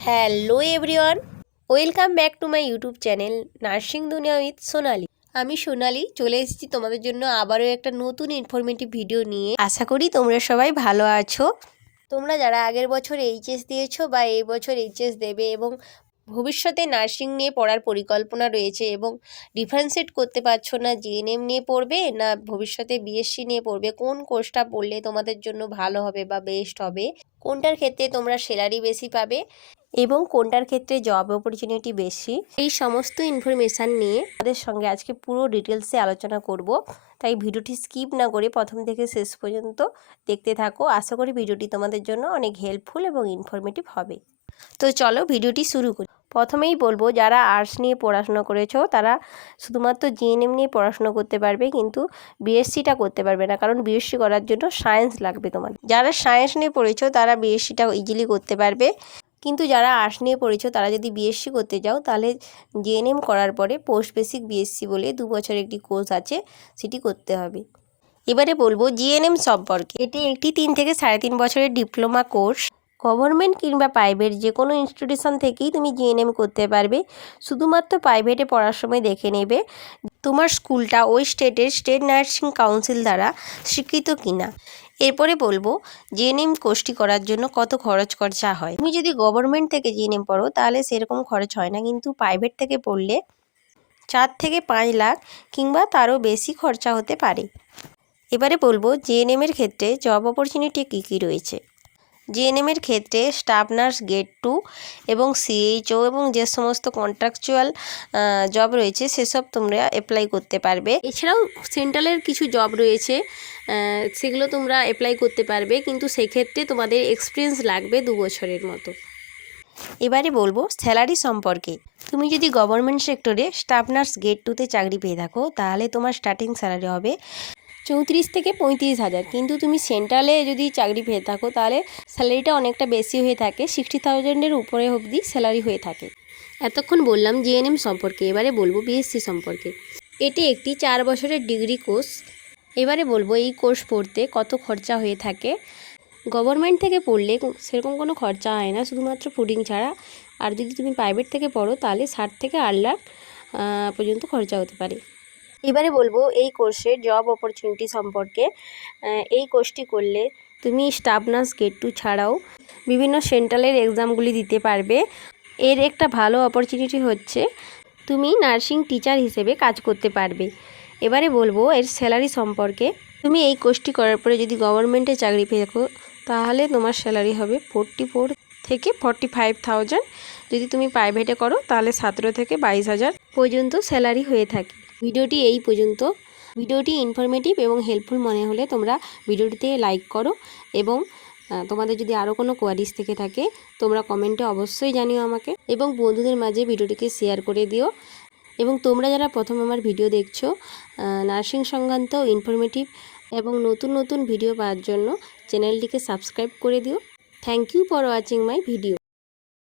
Hello everyone, welcome back to my YouTube channel nursing দুনিয়া with সোনালি। আমি সোনালি চলে এসেছি তোমাদের জন্য আবারও একটা নতুন ইনফরমেটিভ ভিডিও নিয়ে। আশা করি তোমরা সবাই ভালো আছো। তোমরা যারা আগের বছর এইচএস দিয়েছো বা এই বছর এইচএস দেবে এবং ভবিষ্যতে নার্সিং নিয়ে পড়ার পরিকল্পনা রয়েছে এবং ডিফারেন্সিয়েট করতে পারছো না জিএনএম নিয়ে পড়বে না ভবিষ্যতে বিএসসি নিয়ে পড়বে, কোন কোর্সটা পড়লে তোমাদের জন্য ভালো হবে বা বেস্ট হবে, কোনটার ক্ষেত্রে তোমরা স্যালারি বেশি পাবে এবং কোনটার ক্ষেত্রে জব অপরচুনিটি বেশি, এই সমস্ত ইনফরমেশান নিয়ে আমাদের সঙ্গে আজকে পুরো ডিটেলসে আলোচনা করব। তাই ভিডিওটি স্কিপ না করে প্রথম থেকে শেষ পর্যন্ত দেখতে থাকো। আশা করি ভিডিওটি তোমাদের জন্য অনেক হেল্পফুল এবং ইনফরমেটিভ হবে। তো চলো ভিডিওটি শুরু করি। প্রথমেই বলবো, যারা আর্টস নিয়ে পড়াশোনা করেছো তারা শুধুমাত্র জিএনএম নিয়ে পড়াশোনা করতে পারবে, কিন্তু বিএসসিটা করতে পারবে না, কারণ বিএসসি করার জন্য সায়েন্স লাগবে তোমার। যারা সায়েন্স নিয়ে পড়েছো তারা বিএসসিটা ইজিলি করতে পারবে, কিন্তু যারা আর্টস নিয়ে পড়েছো তারা যদি বিএসসি করতে যাও তাহলে জিএনএম করার পরে পোস্ট বেসিক বিএসসি বলে 2 বছরের একটি কোর্স আছে, সেটি করতে হবে। এবারে বলবো জিএনএম সম্পর্কে। এটি একটি 3 থেকে 3.5 বছরের ডিপ্লোমা কোর্স। গভর্নমেন্ট কিংবা প্রাইভেট যে কোনো ইনস্টিটিউশন থেকেই তুমি জিএনএম করতে পারবে। শুধুমাত্র প্রাইভেটে পড়ার সময় দেখে নেবে তোমার স্কুলটা ওই স্টেটের স্টেট নার্সিং কাউন্সিল দ্বারা স্বীকৃত কিনা। এরপরে বলবো জিএনএম কোর্সটি করার জন্য কত খরচা হয়। তুমি যদি গভর্নমেন্ট থেকে জিএনএম পড়ো তাহলে সেরকম খরচ হয় না, কিন্তু প্রাইভেট থেকে পড়লে 4 থেকে 5 লাখ কিংবা তারও বেশি খরচা হতে পারে। এবারে বলবো জিএনএমের ক্ষেত্রে জব অপরচুনিটি কী কী রয়েছে। জিএনএমের ক্ষেত্রে স্টাফ নার্স গ্রেড 2 এবং সিএইচও এবং যে সমস্ত কন্ট্রাকচুয়াল জব রয়েছে সেসব তোমরা অ্যাপ্লাই করতে পারবে। এছাড়াও সেন্ট্রালের কিছু জব রয়েছে, সেগুলো তোমরা অ্যাপ্লাই করতে পারবে, কিন্তু সেক্ষেত্রে তোমাদের এক্সপিরিয়েন্স লাগবে 2 বছরের মতো। এবারে বলবো স্যালারি সম্পর্কে। তুমি যদি গভর্নমেন্ট সেক্টরে স্টাফ নার্স গ্রেড 2তে চাকরি পেয়ে থাকো তাহলে তোমার স্টার্টিং স্যালারি হবে 34 থেকে 35,000, কিন্তু তুমি সেন্ট্রালে যদি চাকরি পেয়ে থাকো তাহলে স্যালারিটা অনেকটা বেশি হয়ে থাকে, 60,000-এর উপরে অবধি স্যালারি হয়ে থাকে। এতক্ষণ বললাম জিএনএম সম্পর্কে, এবারে বলবো বিএসসি সম্পর্কে। এটি একটি 4 বছরের ডিগ্রি কোর্স। এবারে বলবো এই কোর্স পড়তে কত খরচা হয়ে থাকে। গভর্নমেন্ট থেকে পড়লে সেরকম কোনো খরচা হয় না, শুধুমাত্র ফুডিং ছাড়া। আর যদি তুমি প্রাইভেট থেকে পড়ো তাহলে 60 থেকে 8 লাখ পর্যন্ত খরচা হতে পারে। এবারে বলবো এই কোর্সের জব অপরচুনিটি সম্পর্কে। এই কোর্সটি করলে তুমি স্টাফ নার্স গ্রেড 2 ছাড়াও বিভিন্ন সেন্ট্রালের এক্সামগুলি দিতে পারবে। এর একটা ভালো অপরচুনিটি হচ্ছে তুমি নার্সিং টিচার হিসেবে কাজ করতে পারবে। এবারে বলবো এর স্যালারি সম্পর্কে। তুমি এই কোর্সটি করার পরে যদি গভর্নমেন্টে চাকরি পেয়ে থাকো তাহলে তোমার স্যালারি হবে 44 থেকে 45,000। যদি তুমি প্রাইভেটে করো তাহলে 17 থেকে 22,000 পর্যন্ত স্যালারি হয়ে থাকে। ভিডিওটি এই পর্যন্ত। ভিডিওটি ইনফরমেটিভ এবং হেল্পফুল মনে হলে তোমরা ভিডিওটিতে লাইক করো এবং তোমাদের যদি আরও কোনো কোয়ারিজ থেকে থাকে তোমরা কমেন্টে অবশ্যই জানিও আমাকে, এবং বন্ধুদের মাঝে ভিডিওটিকে শেয়ার করে দিও। এবং তোমরা যারা প্রথম আমার ভিডিও দেখছো নার্সিং সংক্রান্ত ইনফরমেটিভ এবং নতুন নতুন ভিডিও পাওয়ার জন্য চ্যানেলটিকে সাবস্ক্রাইব করে দিও। Thank you for watching my video.